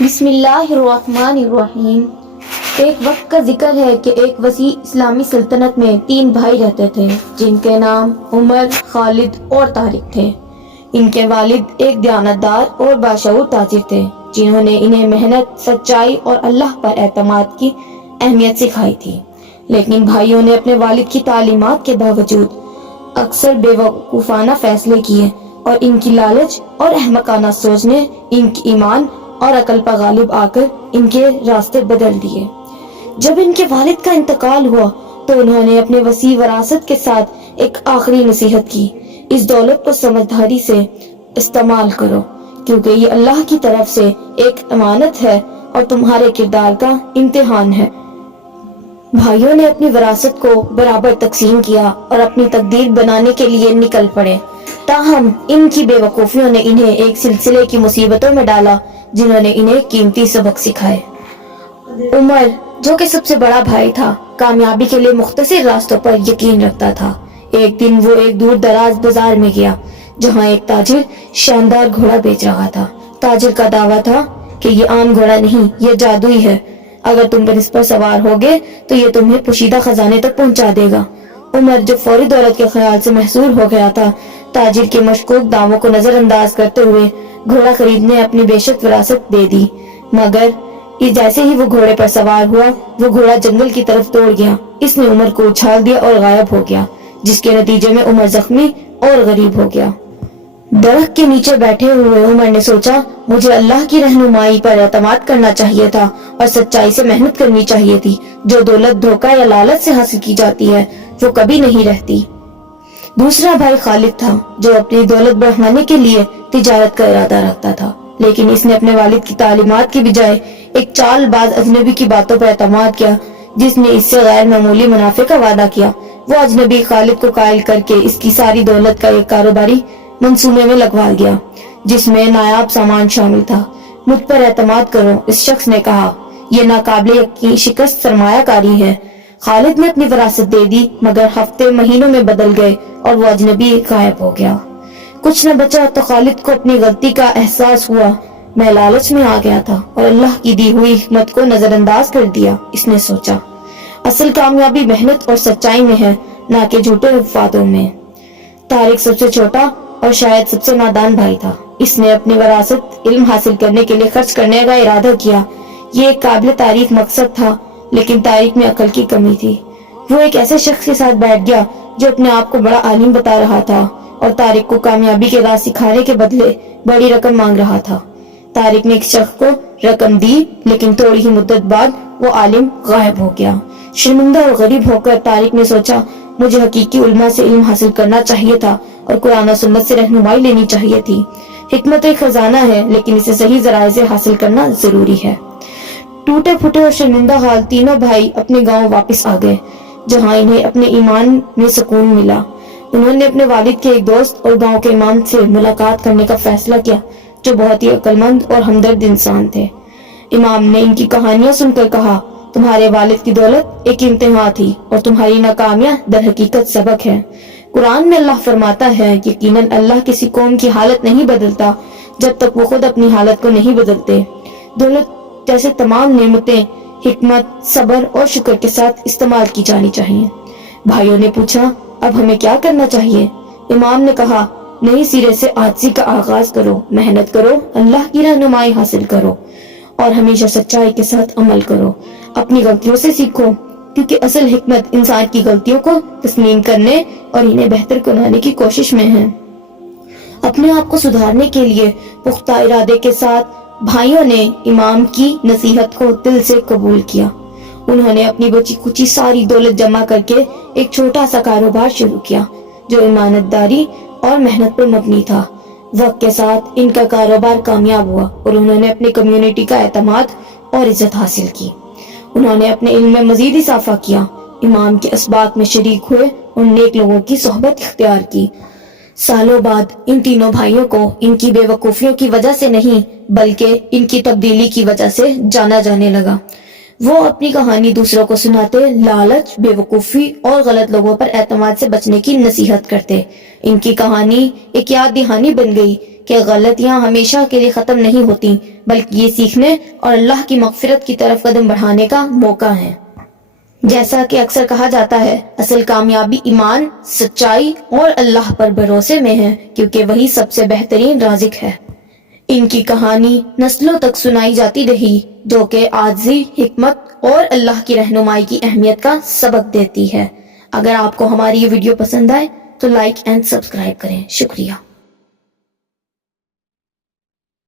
بسم اللہ الرحمن الرحیم۔ ایک وقت کا ذکر ہے کہ ایک وسیع اسلامی سلطنت میں 3 بھائی رہتے تھے جن کے نام عمر، خالد اور طارق تھے۔ ان کے والد ایک دیانتدار اور باشعور تاجر تھے جنہوں نے انہیں محنت، سچائی اور اللہ پر اعتماد کی اہمیت سکھائی تھی، لیکن بھائیوں نے اپنے والد کی تعلیمات کے باوجود اکثر بے وقوفانہ فیصلے کیے اور ان کی لالچ اور احمقانہ سوچ نے ان کی ایمان اور عقل پر غالب آ کر ان کے راستے بدل دیے۔ جب ان کے والد کا انتقال ہوا تو انہوں نے اپنے وسیع وراثت کے ساتھ ایک آخری نصیحت کی: اس دولت کو سمجھداری سے استعمال کرو، کیونکہ یہ اللہ کی طرف سے ایک امانت ہے اور تمہارے کردار کا امتحان ہے۔ بھائیوں نے اپنی وراثت کو برابر تقسیم کیا اور اپنی تقدیر بنانے کے لیے نکل پڑے، تاہم ان کی بے وقوفیوں نے انہیں ایک سلسلے کی مصیبتوں میں ڈالا جنہوں نے انہیں قیمتی سبق سکھائے۔ عمر، جو کہ سب سے بڑا بھائی تھا، کامیابی کے لیے مختصر راستوں پر یقین رکھتا تھا۔ ایک دن وہ ایک دور دراز بازار میں گیا جہاں ایک تاجر شاندار گھوڑا بیچ رہا تھا۔ تاجر کا دعویٰ تھا کہ یہ عام گھوڑا نہیں، یہ جادوئی ہے، اگر تم اس پر سوار ہوگے تو یہ تمہیں پوشیدہ خزانے تک پہنچا دے گا۔ عمر، جو فوری دولت کے خیال سے محصور ہو گیا تھا، تاجر کے مشکوک دعووں کو نظر انداز کرتے ہوئے گھوڑا خریدنے اپنی بیشک وراثت دے دی، مگر جیسے ہی وہ گھوڑے پر سوار ہوا، وہ گھوڑا جنگل کی طرف دوڑ گیا۔ اس نے عمر کو اچھال دیا اور غائب ہو گیا، جس کے نتیجے میں عمر زخمی اور غریب ہو گیا۔ درخت کے نیچے بیٹھے ہوئے عمر نے سوچا، مجھے اللہ کی رہنمائی پر اعتماد کرنا چاہیے تھا اور سچائی سے محنت کرنی چاہیے تھی۔ جو دولت دھوکہ یا لالچ سے حاصل کی جاتی ہے وہ کبھی نہیں رہتی۔ دوسرا بھائی خالد تھا، جو اپنی دولت بڑھانے کے لیے تجارت کا ارادہ رکھتا تھا، لیکن اس نے اپنے والد کی تعلیمات کی بجائے ایک چال باز اجنبی کی باتوں پر اعتماد کیا جس نے اس سے غیر معمولی منافع کا وعدہ کیا۔ وہ اجنبی خالد کو قائل کر کے اس کی ساری دولت کا ایک کاروباری منصوبے میں لگوا گیا جس میں نایاب سامان شامل تھا۔ مجھ پر اعتماد کرو، اس شخص نے کہا، یہ ناقابل یقین شکست سرمایہ کاری ہے۔ خالد نے اپنی وراثت دے دی، مگر ہفتے مہینوں میں بدل گئے اور وہ اجنبی غائب ہو گیا۔ کچھ نہ بچا تو خالد کو اپنی غلطی کا احساس ہوا۔ میں لالچ میں آ گیا تھا اور اللہ کی دی ہوئی حکمت کو نظر انداز کر دیا، اس نے سوچا۔ اصل کامیابی محنت اور سچائی میں ہے، نہ کہ جھوٹے وعدوں میں۔ طارق سب سے چھوٹا اور شاید سب سے نادان بھائی تھا۔ اس نے اپنی وراثت علم حاصل کرنے کے لیے خرچ کرنے کا ارادہ کیا۔ یہ ایک قابل تعریف مقصد تھا، لیکن طارق میں عقل کی کمی تھی۔ وہ ایک ایسے شخص کے ساتھ بیٹھ گیا جو اپنے آپ کو بڑا عالم بتا رہا تھا اور طارق کو کامیابی کے راز سکھانے کے بدلے بڑی رقم مانگ رہا تھا۔ طارق نے ایک شخص کو رقم دی، لیکن تھوڑی ہی مدت بعد وہ عالم غائب ہو گیا۔ شرمندہ اور غریب ہو کر طارق نے سوچا، مجھے حقیقی علماء سے علم حاصل کرنا چاہیے تھا اور قرآن و سنت سے رہنمائی لینی چاہیے تھی۔ حکمت ایک خزانہ ہے، لیکن اسے صحیح ذرائع سے حاصل کرنا ضروری ہے۔ ٹوٹے پھوٹے اور شرمندہ حال تینوں بھائی اپنے گاؤں واپس آ گئے، جہاں انہیں اپنے ایمان میں سکون ملا۔ انہوں نے اپنے والد کے ایک دوست اور گاؤں کے امام سے ملاقات کرنے کا فیصلہ کیا، جو بہت ہی عقل مند اور ہمدرد انسان تھے۔ امام نے ان کی کہانیاں سن کر کہا، تمہارے والد کی دولت ایک امتحان تھی اور تمہاری ناکامیاں در حقیقت سبق ہے۔ قرآن میں اللہ فرماتا ہے، یقیناً اللہ کسی قوم کی حالت نہیں بدلتا جب تک وہ خود اپنی حالت کو نہیں بدلتے۔ دولت جیسے تمام نعمتیں حکمت، صبر اور شکر کے ساتھ استعمال کی جانی چاہیے۔ بھائیوں نے پوچھا، اب ہمیں کیا کرنا چاہیے؟ امام نے کہا، نئی سرے سے عاجزی کا آغاز کرو، محنت کرو، اللہ کی رہنمائی حاصل کرو اور ہمیشہ سچائی کے ساتھ عمل کرو۔ اپنی غلطیوں سے سیکھو، کیونکہ اصل حکمت انسان کی غلطیوں کو تسلیم کرنے اور انہیں بہتر بنانے کی کوشش میں ہے۔ اپنے آپ کو سدھارنے کے لیے پختہ ارادے کے ساتھ بھائیوں نے امام کی نصیحت کو دل سے قبول کیا۔ انہوں نے اپنی بچی کچی ساری دولت جمع کر کے ایک چھوٹا سا کاروبار شروع کیا جو ایمانداری اور محنت پر مبنی تھا۔ وقت کے ساتھ ان کا کاروبار کامیاب ہوا اور انہوں نے اپنی کمیونٹی کا اعتماد اور عزت حاصل کی۔ انہوں نے اپنے علم میں مزید اضافہ کیا، امام کے اسباق میں شریک ہوئے اور نیک لوگوں کی صحبت اختیار کی۔ سالوں بعد ان تینوں بھائیوں کو ان کی بے وقوفیوں کی وجہ سے نہیں بلکہ ان کی تبدیلی کی وجہ سے جانا جانے لگا۔ وہ اپنی کہانی دوسروں کو سناتے، لالچ، بے وقوفی اور غلط لوگوں پر اعتماد سے بچنے کی نصیحت کرتے۔ ان کی کہانی ایک یاد دہانی بن گئی کہ غلطیاں ہمیشہ کے لیے ختم نہیں ہوتی، بلکہ یہ سیکھنے اور اللہ کی مغفرت کی طرف قدم بڑھانے کا موقع ہے۔ جیسا کہ اکثر کہا جاتا ہے، اصل کامیابی ایمان، سچائی اور اللہ پر بھروسے میں ہے، کیونکہ وہی سب سے بہترین رازق ہے۔ ان کی کہانی نسلوں تک سنائی جاتی رہی، جو کہ عاجزی، حکمت اور اللہ کی رہنمائی کی اہمیت کا سبق دیتی ہے۔ اگر آپ کو ہماری یہ ویڈیو پسند آئے تو لائک اینڈ سبسکرائب کریں۔ شکریہ۔